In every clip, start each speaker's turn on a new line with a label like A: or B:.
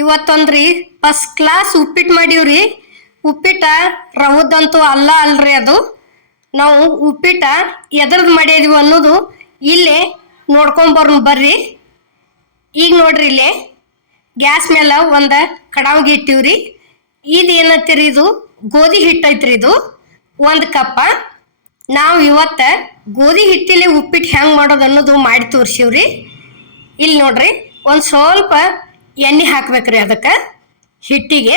A: ಇವತ್ತೊಂದ್ರಿ first class ಉಪ್ಪಿಟ್ಟು ಮಾಡೀವ್ರಿ. ಉಪ್ಪಿಟ್ಟ ರವದ್ದಂತೂ ಅಲ್ಲ ಅಲ್ರಿ ಅದು. ನಾವು ಉಪ್ಪಿಟ್ಟ ಎದ್ರದ್ದು ಮಾಡಿದೀವಿ ಅನ್ನೋದು ಇಲ್ಲೇ ನೋಡ್ಕೊಂಬರ್ ಬರ್ರಿ. ಈಗ ನೋಡ್ರಿ ಇಲ್ಲಿ, ಗ್ಯಾಸ್ ಮೇಲೆ ಒಂದು ಕಡಾವಿಗೆ ಇಟ್ಟಿವ್ರಿ. ಇದು ಏನತ್ತೀರಿ ಇದು? ಗೋಧಿ ಹಿಟ್ಟು ಐತ್ರಿ ಇದು. ಒಂದು ಕಪ್ಪ. ನಾವು ಇವತ್ತು ಗೋಧಿ ಹಿಟ್ಟಿಲಿ ಉಪ್ಪಿಟ್ಟು ಹೆಂಗೆ ಮಾಡೋದು ಅನ್ನೋದು ಮಾಡಿ ತೋರಿಸಿವ್ರಿ. ಇಲ್ಲಿ ನೋಡ್ರಿ, ಒಂದು ಸ್ವಲ್ಪ ಎಣ್ಣೆ ಹಾಕ್ಬೇಕ್ರಿ ಅದಕ್ಕೆ. ಹಿಟ್ಟಿಗೆ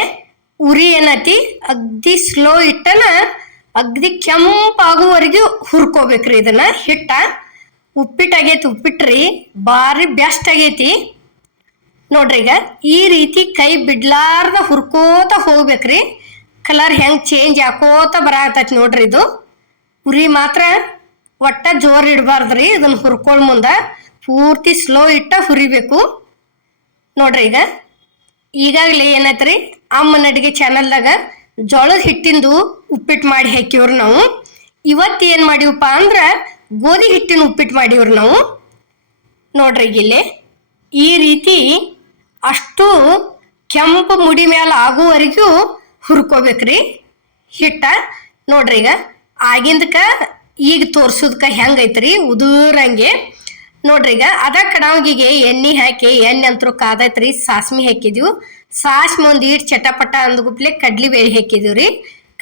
A: ಉರಿ ಏನತಿ, ಅಗ್ದಿ ಸ್ಲೋ ಇಟ್ಟನ ಅಗ್ದಿ ಕೆಂಪಾಗುವವರೆಗೂ ಹುರ್ಕೋಬೇಕ್ರಿ ಇದನ್ನ. ಹಿಟ್ಟ ಉಪ್ಪಿಟ್ಟು ಆಗೈತಿ, ಉಪ್ಪಿಟ್ರಿ ಭಾರಿ ಬೆಸ್ಟ್ ಆಗೈತಿ. ನೋಡ್ರಿ ಈಗ ಈ ರೀತಿ ಕೈ ಬಿಡ್ಲಾರ್ದ ಹುರ್ಕೋತ ಹೋಗ್ಬೇಕ್ರಿ. ಕಲರ್ ಹೆಂಗ್ ಚೇಂಜ್ ಹಾಕೋತ ಬರತೈತಿ ನೋಡ್ರಿ ಇದು. ಉರಿ ಮಾತ್ರ ಒಟ್ಟ ಜೋರ್ ಇಡಬಾರ್ದ್ರಿ, ಇದನ್ನ ಹುರ್ಕೊಳ್ ಮುಂದ. ಪೂರ್ತಿ ಸ್ಲೋ ಇಟ್ಟ ಹುರಿಬೇಕು. ನೋಡ್ರಿ ಈಗ. ಈಗಾಗಲೇ ಏನೈತ್ರಿ? ಅಮ್ಮನ ಅಡಿಗೆ ಚಾನಲ್ದಾಗ ಜೋಳದ ಹಿಟ್ಟಿಂದು ಉಪ್ಪಿಟ್ಟು ಮಾಡಿ ಹಾಕಿವ್ರಿ ನಾವು. ಇವತ್ತು ಏನು ಮಾಡಿವಪ್ಪ ಅಂದ್ರೆ ಗೋಧಿ ಹಿಟ್ಟಿನ ಉಪ್ಪಿಟ್ಟು ಮಾಡಿವ್ರಿ ನಾವು. ನೋಡ್ರಿ ಇಲ್ಲಿ. ಈ ರೀತಿ ಅಷ್ಟು ಕೆಂಪು ಮುಡಿ ಮೇಲೆ ಆಗುವವರೆಗೂ ಹುರ್ಕೋಬೇಕ್ರಿ ಹಿಟ್ಟ. ನೋಡ್ರಿ ಈಗ. ಆಗಿಂದಕ್ಕ ಈಗ ತೋರ್ಸೋದಕ್ಕ ಹೆಂಗೈತ್ರಿ? ಉದುರಂಗೆ. ನೋಡ್ರಿ ಈಗ ಅದ ಕಡಾವಿಗೆ ಎಣ್ಣೆ ಹಾಕಿ, ಎಣ್ಣೆ ಅಂತರೂ ಕಾದೈತ್ರಿ, ಸಾಸ್ಮಿ ಹಾಕಿದ್ವಿ. ಸಾಸ್ಮಿ ಒಂದು ಈಟ್ ಚಟಪಟ ಅಂದ್ಗುಪ್ಲೆ ಕಡ್ಲಿ ಬೇಳೆ ಹಾಕಿದೀವ್ರಿ.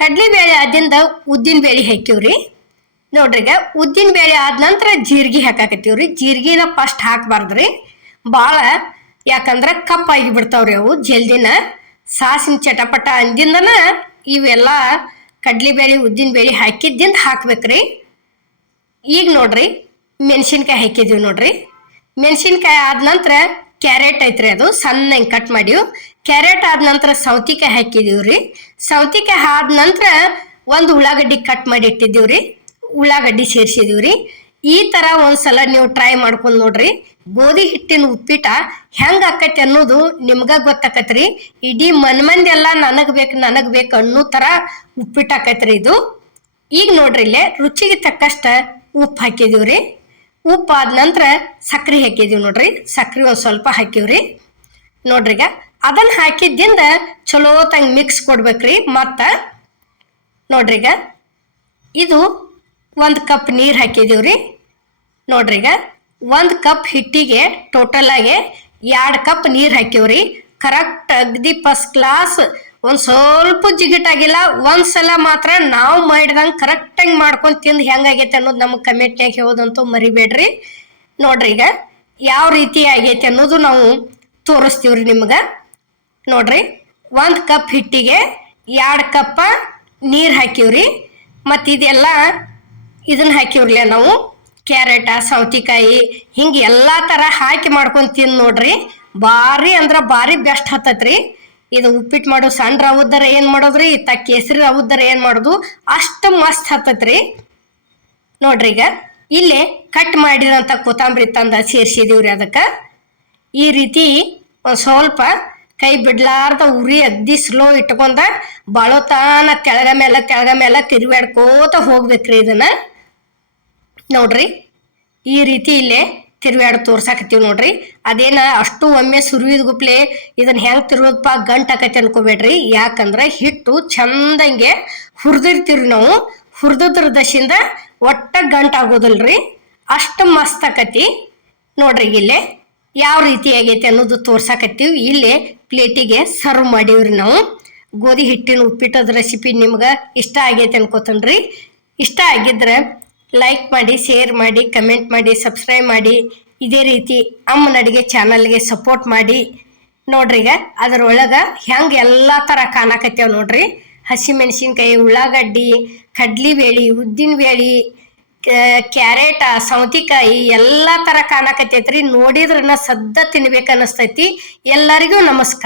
A: ಕಡ್ಲಿ ಬೇಳೆ ಆದಿಂದ ಉದ್ದಿನ ಬೇಳೆ ಹಾಕಿವ್ರಿ. ನೋಡ್ರಿ ಈಗ ಉದ್ದಿನ ಬೇಳೆ ಆದ ನಂತರ ಜೀರಿಗೆ ಹಾಕಾಕತ್ತೀವ್ರಿ. ಜೀರಿಗೆನ ಫಸ್ಟ್ ಹಾಕ್ಬಾರ್ದ್ರಿ. ಭಾಳ ಯಾಕಂದ್ರೆ ಕಪ್ಪಾಗಿ ಬಿಡ್ತಾವ್ರಿ ಅವು ಜಲ್ದಿನ. ಸಾಸಿನ ಚಟಪಟ ಅಂದಿಂದನ ಇವೆಲ್ಲ ಕಡ್ಲಿ ಬೇಳೆ, ಉದ್ದಿನ ಬೇಳೆ ಹಾಕಿದ್ದಿಂದ ಹಾಕ್ಬೇಕ್ರಿ. ಈಗ ನೋಡ್ರಿ ಮೆಣಸಿನ್ಕಾಯಿ ಹಾಕಿದೀವಿ ನೋಡ್ರಿ. ಮೆಣಸಿನ್ಕಾಯಿ ಆದ ನಂತರ ಕ್ಯಾರೆಟ್ ಐತ್ರಿ ಅದು ಸಣ್ಣ ಕಟ್ ಮಾಡಿವು ಕ್ಯಾರೆಟ್ ಆದ ನಂತರ ಸೌತಿಕಾಯಿ ರೀ ಸೌತಿಕಾಯಿ ಆದ ನಂತರ ಒಂದು ಉಳ್ಳಾಗಡ್ಡಿ ಕಟ್ ಮಾಡಿ ಇಟ್ಟಿದ್ದೀವ್ರಿ ಉಳ್ಳಾಗಡ್ಡಿ ಸೇರಿಸಿದೀವ್ರಿ. ಈ ತರ ಒಂದ್ಸಲ ನೀವು ಟ್ರೈ ಮಾಡ್ಕೊಂಡು ನೋಡ್ರಿ. ಗೋಧಿ ಹಿಟ್ಟಿನ ಉಪ್ಪಿಟ ಹೆಂಗೆ ಆಕೈತಿ ಅನ್ನೋದು ನಿಮ್ಗ ಗೊತ್ತಾಕತ್ರಿ. ಇಡೀ ಮನ್ ಮಂದಿ ಎಲ್ಲ ನನಗೆ ಬೇಕು ನನಗೆ ಬೇಕು ಅನ್ನೋ ಥರ ಉಪ್ಪಿಟ್ಟು ಆಕೈತ್ರಿ ಇದು. ಈಗ ನೋಡ್ರಿ ಇಲ್ಲೇ ರುಚಿಗೆ ತಕ್ಕಷ್ಟ ಉಪ್ಪು ಹಾಕಿದೀವ್ರಿ. ಉಪ್ಪು ಆದ ನಂತರ ಸಕ್ರೆ ಹಾಕಿದೀವಿ ನೋಡ್ರಿ. ಸಕ್ರೆ ಒಂದು ಸ್ವಲ್ಪ ಹಾಕಿವ್ರಿ. ನೋಡ್ರಿ ಈಗ ಅದನ್ನ ಹಾಕಿದ್ದಿಂದ ಚಲೋ ತಂಗ್ ಮಿಕ್ಸ್ ಕೊಡ್ಬೇಕ್ರಿ. ಮತ್ತ ನೋಡ್ರಿ ಈಗ ಇದು ಒಂದು ಕಪ್ ನೀರು ಹಾಕಿದೀವ್ರಿ. ನೋಡ್ರಿ ಈಗ ಒಂದು ಕಪ್ ಹಿಟ್ಟಿಗೆ ಟೋಟಲ್ ಆಗಿ ಎರಡು ಕಪ್ ನೀರು ಹಾಕಿವ್ರಿ. ಕರೆಕ್ಟ್ ಅಗ್ದಿ ಫಸ್ಟ್ ಕ್ಲಾಸ್ ಒಂದು ಸ್ವಲ್ಪ ಜಿಗಿಟಾಗಿಲ್ಲ ಒಂದು ಸಲ ಮಾತ್ರ ನಾವು ಮಾಡಿದಂಗೆ ಕರೆಕ್ಟಾಗಿ ಮಾಡ್ಕೊಂಡು ತಿಂದು ಹೆಂಗಾಗೈತೆ ಅನ್ನೋದು ನಮಗೆ ಕಮೆಂಟ್ನಾಗ ಹೇಳೋದಂತೂ ಮರಿಬೇಡ್ರಿ. ನೋಡ್ರಿ ಈಗ ಯಾವ ರೀತಿ ಆಗೈತೆ ಅನ್ನೋದು ನಾವು ತೋರಿಸ್ತೀವ್ರಿ ನಿಮ್ಗೆ. ನೋಡ್ರಿ, ಒಂದು ಕಪ್ ಹಿಟ್ಟಿಗೆ ಎರಡು ಕಪ್ಪ ನೀರು ಹಾಕಿವ್ರಿ ಮತ್ತು ಇದೆಲ್ಲ ಇದನ್ನ ಹಾಕಿವ್ರಲ್ಲ ನಾವು, ಕ್ಯಾರೆಟ, ಸೌತಿಕಾಯಿ, ಹಿಂಗೆ ಎಲ್ಲ ಥರ ಹಾಕಿ ಮಾಡ್ಕೊಂಡು ತಿಂದು ನೋಡ್ರಿ. ಭಾರಿ ಅಂದ್ರೆ ಭಾರಿ ಬೆಸ್ಟ್ ಹತ್ತತ್ರಿ. ಇದು ಉಪ್ಪಿಟ್ಟು ಮಾಡೋ ಸಣ್ಣ ರವದ್ದರ ಏನು ಮಾಡೋದ್ರಿ? ಇತ್ತ ಕೇಸರಿ ರವದ್ದಾರ ಏನು ಮಾಡೋದು? ಅಷ್ಟು ಮಸ್ತ್ ಹತ್ತತ್ರಿ. ನೋಡ್ರಿ ಈಗ, ಇಲ್ಲಿ ಕಟ್ ಮಾಡಿರೋಂಥ ಕೊತ್ತಂಬರಿ ತಂದ ಸೇರಿಸಿದೀವ್ರಿ ಅದಕ್ಕೆ. ಈ ರೀತಿ ಒಂದು ಸ್ವಲ್ಪ ಕೈ ಬಿಡ್ಲಾರ್ದ ಉರಿ ಅಗ್ದಿ ಸ್ಲೋ ಇಟ್ಕೊಂಡ ಬಳೋತಾನ ಕೆಳಗ ಮೇಲೆ ಕೆಳಗ ಮೇಲೆ ತಿರುಗಾಡ್ಕೋತ ಹೋಗ್ಬೇಕ್ರಿ ಇದನ್ನ. ನೋಡ್ರಿ, ಈ ರೀತಿ ಇಲ್ಲೇ ತಿರುವಾಡ್ ತೋರ್ಸಾಕತ್ತೀವಿ ನೋಡ್ರಿ. ಅದೇನ ಅಷ್ಟು ಒಮ್ಮೆ ಸುರುವಿದ ಗುಪ್ಲೆ ಇದನ್ನ ಹೆಂಗ್ ತಿರುವುದಪ್ಪ ಗಂಟ್ ಆಕತಿ ಅನ್ಕೋಬೇಡ್ರಿ. ಯಾಕಂದ್ರ ಹಿಟ್ಟು ಚಂದಂಗೆ ಹುರಿದಿರ್ತೀವ್ರಿ ನಾವು. ಹುರಿದ್ರ ದಶಿಂದ ಒಟ್ಟ ಗಂಟ್ ಆಗೋದಿಲ್ರಿ. ಅಷ್ಟು ಮಸ್ತ್ ಆಕತಿ. ನೋಡ್ರಿ ಇಲ್ಲೇ ಯಾವ ರೀತಿ ಆಗೈತಿ ಅನ್ನೋದು ತೋರ್ಸಾಕತ್ತೀವಿ. ಇಲ್ಲೇ ಪ್ಲೇಟಿಗೆ ಸರ್ವ್ ಮಾಡೀವ್ರಿ ನಾವು. ಗೋಧಿ ಹಿಟ್ಟಿನ ಉಪ್ಪಿಟ್ಟದ ರೆಸಿಪಿ ನಿಮ್ಗೆ ಇಷ್ಟ ಆಗೈತೆ ಅನ್ಕೋತನ್ರಿ. ಇಷ್ಟ ಆಗಿದ್ರೆ ಲೈಕ್ ಮಾಡಿ ಶೇರ್ ಮಾಡಿ ಕಮೆಂಟ್ ಮಾಡಿ ಸಬ್ಸ್ಕ್ರೈಬ್ ಮಾಡಿ. ಇದೇ ರೀತಿ ಅಮ್ಮನ ಅಡುಗೆ ಚಾನಲ್ಗೆ ಸಪೋರ್ಟ್ ಮಾಡಿ. ನೋಡ್ರಿ ಈಗ ಅದ್ರೊಳಗೆ ಹೆಂಗೆ ಎಲ್ಲ ಥರ ಕಾಣಕತ್ತೇವೆ ನೋಡ್ರಿ. ಹಸಿಮೆಣಸಿನ್ಕಾಯಿ ಉಳ್ಳಾಗಡ್ಡಿ ಕಡ್ಲಿ ಬೇಳಿ ಉದ್ದಿನ ಬೇಳಿ ಕ್ಯಾರೆಟ, ಸೌತಿಕಾಯಿ ಎಲ್ಲ ಥರ ಕಾಣಕತ್ತೈತ್ರಿ. ನೋಡಿದ್ರನ್ನ ಸದ್ದ ತಿನ್ಬೇಕು ಅನಿಸ್ತೈತಿ ಎಲ್ಲರಿಗೂ ನಮಸ್ಕಾರ.